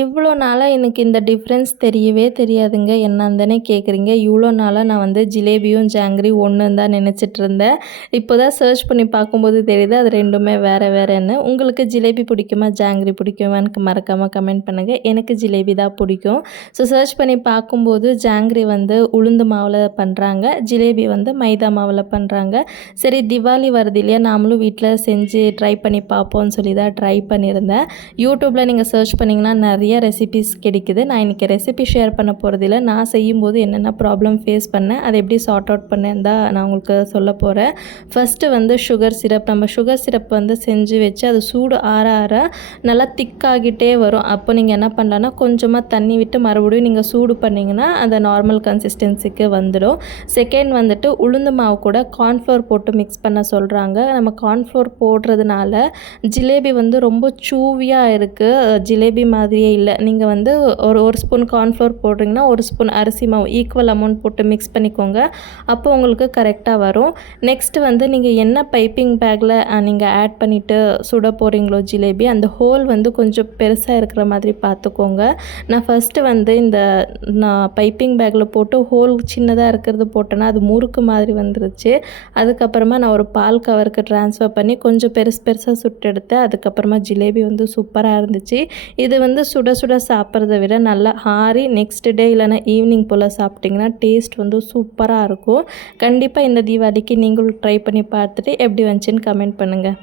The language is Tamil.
இவ்வளோ நாளா எனக்கு இந்த டிஃப்ரென்ஸ் தெரியவே தெரியாதுங்க. என்னான்னு தானே கேட்குறீங்க. இவ்வளோ நாளா நான் வந்து ஜிலேபியும், ஜாங்கிரி ஒண்ணுன்னு தான் நினச்சிட்ருந்தேன். இப்போ தான் சர்ச் பண்ணி பார்க்கும்போது தெரியுது, அது 2மே வேற வேறன்னு. உங்களுக்கு ஜிலேபி பிடிக்குமா? ஜாங்கிரி பிடிக்குமான்னு மறக்காம கமெண்ட் பண்ணுங்க. எனக்கு ஜிலேபி தான் பிடிக்கும். ஸோ சர்ச் பண்ணி பார்க்கும்போது ஜாங்கிரி வந்து உளுந்து மாவுல பண்றாங்க. ஜிலேபி வந்து மைதா மாவுல பண்றாங்க. சரி தீபாவளி வருது இல்லையா? நாமளும் வீட்ல செஞ்சு ட்ரை பண்ணி பார்ப்போம்ன்னு சொல்லி தான் ட்ரை பண்ணியிருந்தேன். யூடியூப்ல நீங்க சர்ச் பண்ணீங்கன்னா நிறைய ரெசிபீஸ் கிடைக்குது. நான் இன்றைக்கி ரெசிபி ஷேர் பண்ண போகிறதில்ல. நான் செய்யும்போது என்னென்ன ப்ராப்ளம் ஃபேஸ் பண்ணேன், அதை எப்படி சார்ட் அவுட் பண்ணேன்னு தான் நான் உங்களுக்கு சொல்ல போகிறேன். ஃபஸ்ட்டு வந்து சுகர் சிரப். நம்ம சுகர் சிரப் வந்து செஞ்சு வச்சு அது சூடு ஆற ஆற நல்லா திக்காகிட்டே வரும். அப்போ நீங்கள் என்ன பண்ணலான்னா கொஞ்சமாக தண்ணி விட்டு மறுபடியும் நீங்கள் சூடு பண்ணிங்கன்னா அந்த நார்மல் கன்சிஸ்டன்சிக்கு வந்துடும். செகண்ட் வந்துட்டு உளுந்து மாவு கூட கார்ன்ஃப்ளவர் போட்டு மிக்ஸ் பண்ண சொல்கிறாங்க. நம்ம கார்ன்ஃப்ளவர் போடுறதுனால ஜிலேபி வந்து ரொம்ப சூவியாக இருக்குது. ஜிலேபி மாதிரியே இல்லை. நீங்கள் வந்து ஒரு ஸ்பூன் கார்ன்ஃப்ளவர் போடுறீங்கன்னா 1 ஸ்பூன் அரிசி மாவு ஈக்குவல் அமௌண்ட் போட்டு மிக்ஸ் பண்ணிக்கோங்க. அப்போ உங்களுக்கு கரெக்டாக வரும். நெக்ஸ்ட்டு வந்து நீங்கள் என்ன பைப்பிங் பேக்கில் நீங்கள் ஆட் பண்ணிவிட்டு சுட போகிறீங்களோ ஜிலேபி, அந்த ஹோல் வந்து கொஞ்சம் பெருசாக இருக்கிற மாதிரி பார்த்துக்கோங்க. நான் ஃபஸ்ட்டு வந்து நான் பைப்பிங் பேக்கில் போட்டு ஹோல் சின்னதாக இருக்கிறது போட்டேன்னா அது முறுக்கு மாதிரி வந்துருச்சு. அதுக்கப்புறமா நான் ஒரு பால் கவருக்கு ட்ரான்ஸ்ஃபர் பண்ணி கொஞ்சம் பெருசாக சுட்டு எடுத்தேன். அதுக்கப்புறமா ஜிலேபி வந்து சூப்பராக இருந்துச்சு. இது வந்து சுட சுட சாப்பிட்றத விட நல்லா ஆறி நெக்ஸ்ட் டே இல்லைனா ஈவினிங் போல் சாப்பிட்டிங்கன்னா டேஸ்ட் வந்து சூப்பராக இருக்கும். கண்டிப்பாக இந்த தீபாவளிக்கு நீங்களும் ட்ரை பண்ணி பார்த்துட்டு எப்படி வந்துச்சுன்னு கமெண்ட் பண்ணுங்கள்.